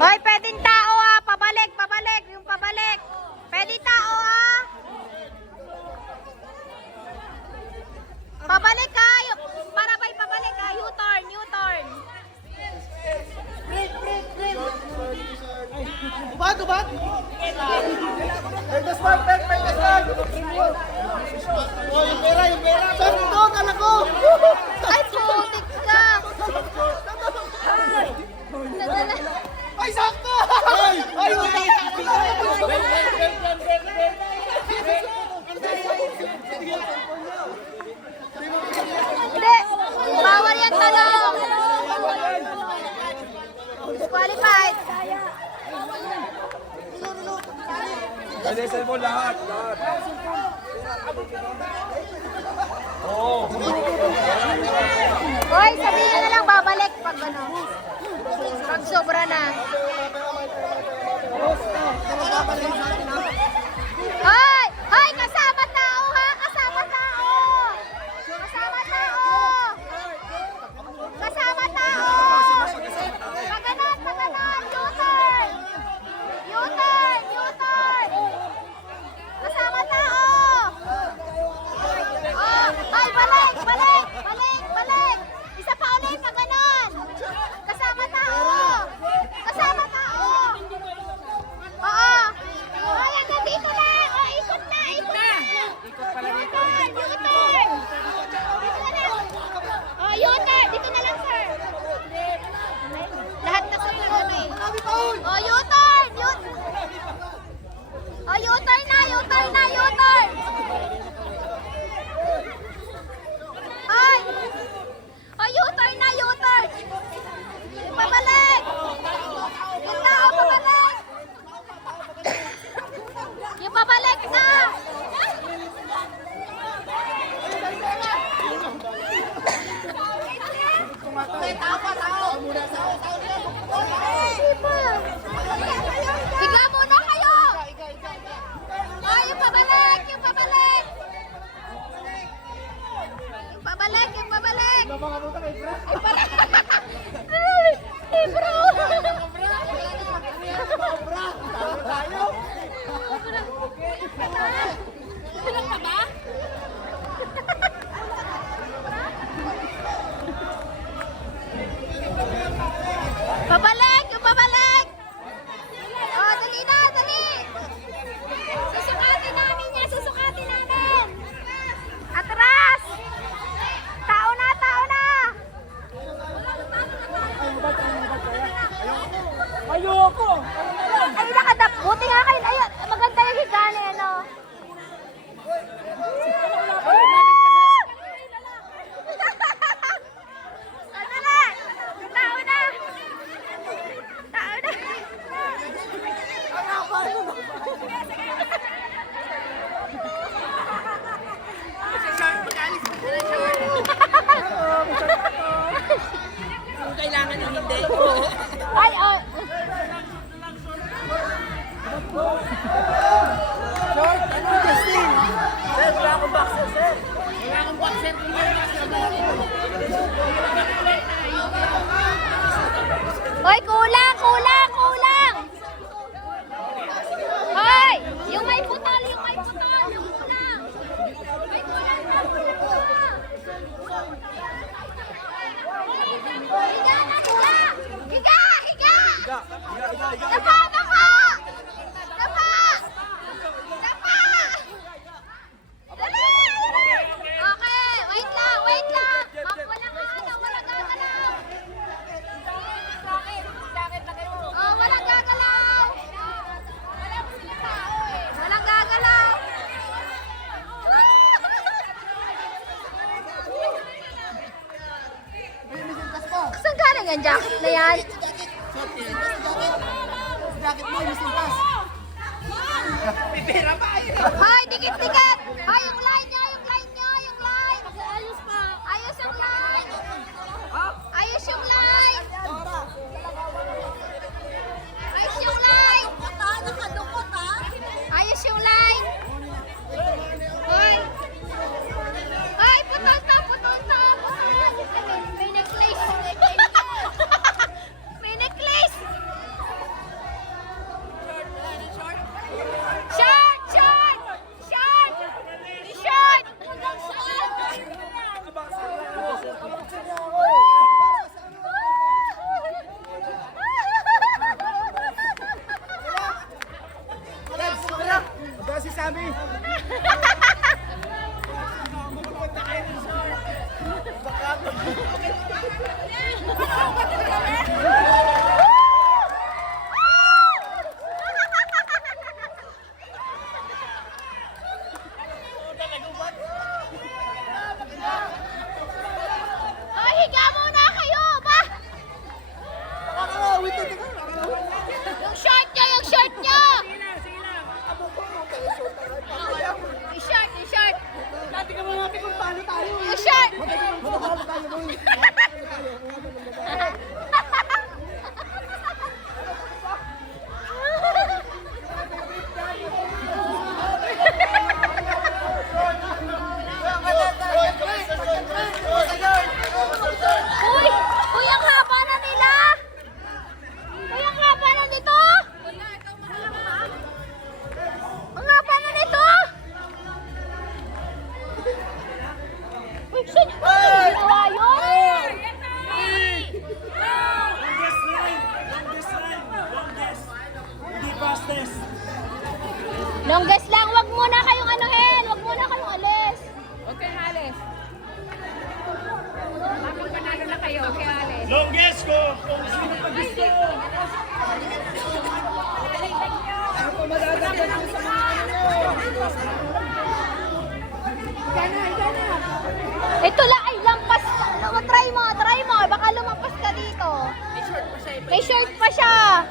Hoy, pwedeng tao ha. Pabalik, pabalik. Yung pabalik. Pwede tao ha. Pabalik ha. Para ba'y pabalik ha. U-turn, U-turn. Ubat, ubat! Pwede smart, pwede smart! Oh, yung pera, yung pera! Sakto, kala ko! Ay, putik ka. Ay, sakto! Ay, ay, Hindi. Bawal yan talong. Disqualified. Alisin mo lahat, lahat. Oo. Hoy, sabihin na lang babalik pag ano. Pag sobra na. Hoy! Hoy! Kasama tao ha! Kasama tao! Kasama tao! Kasama tao! Paganon! Paganon! U-turn! U-turn! U-turn! Kasama tao! Oh! Ay! Balik! Balik! Balik! Balik! Isa pa ulit! Paganon! Kasama tao! Kasama tao! Oo! Ay! Hanggang dito lang! Oh! Ikot na! Ikot na! Ikot pala dito! U-turn! Dito na lang! Oh! U-turn! Dito na lang, sir! Lahat na sa tulong eh! Oh! U-turn! Oh! U-turn na! U-turn na! U-turn! Ay! Oh! U-turn na! U-turn! Pabalik! Yung tao pabalik! Yung pabalik na! Higa muna kayo! Oh, yung pabalik! Yung pabalik! Yung pabalik! Yung pabalik! Ay, para! Ay, bro! Bilang ka ba? Pabalik! Yung pabalik! Oh, dali na! Dali! Susukatin namin yan! Susukatin namin! Atras! Tao na! Tao na! Ayoko! Ay, nakadap! Buti nga kayo! Ayun! Maganda yung higani, ano? Dali! Tao na! Tao na! Kung kailangan yung hindi. Ay, oh! Short, ano, Justin? Sir, wala akong boxer, sir. Wala akong boxer. Hoy, kulang! Kulang! Kulang! Hoy! Yung may putol! Yung may putol! Yung kulang! May kulang na! Higa na! Higa! Higa! Higa! Dapa! Dapa! Dapa! Dapa! Dali! Okay! Wait lang! Wait lang! Walang ano! Walang gagalaw! Oh, walang gagalaw! Walang gagalaw! Saan galing yan, jacket na yan? Jacket mo, yung sintas. Pipira pa ayun. Hoy, dikit-dikit! Hoy, yung line nyo! Yung line nyo! Yung line! Ayos pa! Ayos yung line! Ayos yung line! Ayos yung line! Nakadukot ha? Ayos yung line! Hoy! Hoy, putol to! Putol to! Putol! Ay, higa muna kayo, ba? Yung short niya, yung short niya! Yung short, yung short! Dati ka mga kung paano tayo. Yung short! Magkakalo tayo, boy. Uy! Uy, ang haba na nila! Uy, ang haba na nito! Ang haba na nito! Uy, saan? Ginawa yun? Longest line! Longest line! Longest! Hindi fastest! Longest lang, wag muna kayong anuhin! Wag muna kayong alis! Okay, Alex. Bakit panalo na kayo? Okay, Alex. Longest ko! Kung sino pa gusto! Ako madadagdag yun sa mga ano nyo. Ito lang, ay lampas. Try mo, baka lumampas ka dito. May short pa siya.